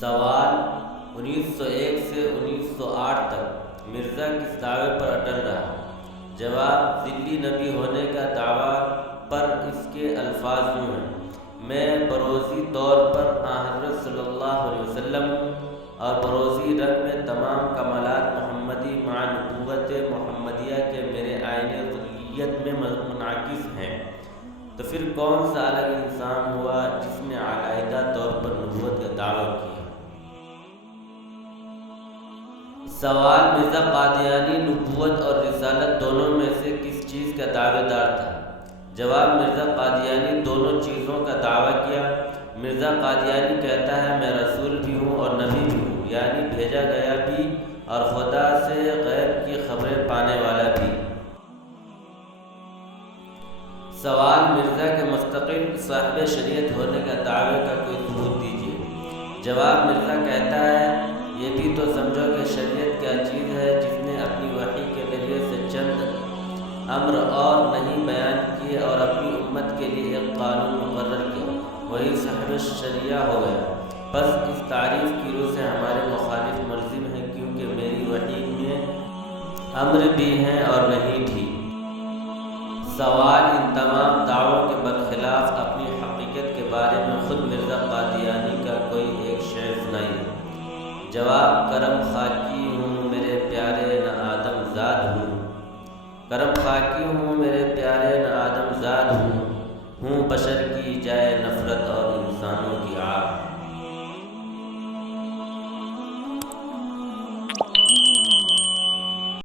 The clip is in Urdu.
سوال: 1901 سے 1908 تک مرزا کس دعوے پر اٹل رہا؟ جواب: ذلی نبی ہونے کا دعویٰ پر اس کے الفاظ یوں ہیں: میں بروزی طور پر حضرت صلی اللہ علیہ وسلم اور بروزی رنگ میں تمام کمالات محمدی مع نبوت محمدیہ کے میرے آئین ذریت میں منعکس ہیں۔ تو پھر کون سا الگ انسان ہوا جس نے علیحدہ طور پر نبوت کا دعویٰ کیا؟ سوال: مرزا قادیانی نبوت اور رسالت دونوں میں سے کس چیز کا دعوے دار تھا؟ جواب: مرزا قادیانی دونوں چیزوں کا دعویٰ کیا۔ مرزا قادیانی کہتا ہے میں رسول بھی ہوں اور نبی بھی ہوں، یعنی بھیجا گیا بھی اور خدا سے غیب کی خبریں پانے والا بھی۔ سوال: مرزا کے مستقل صاحب شریعت ہونے کا دعوے کا کوئی ثبوت دیجیے۔ جواب: مرزا کہتا ہے یہ بھی تو سمجھو کہ شریعت کیا چیز ہے جس نے اپنی وحی کے ذریعے سے چند امر اور نہیں بیان کیے اور اپنی امت کے لیے ایک قانون مقرر کیا، وہی صاحب شریعہ ہو گیا۔ بس اس تعریف کی روح سے ہمارے مخالف ملزم ہیں، کیونکہ میری وحی میں امر بھی ہیں اور نہیں بھی۔ سوال: ان تمام دعووں کے برخلاف اپنی حقیقت کے بارے میں خود مرزا قادیانی کا کوئی ایک شعر سنائیے۔ جواب: کرم خاکی ہوں میرے پیارے نہ آدم زاد ہوں، کرم خاکی ہوں میرے پیارے نہ آدم زاد ہوں بشر کی جائے نفرت اور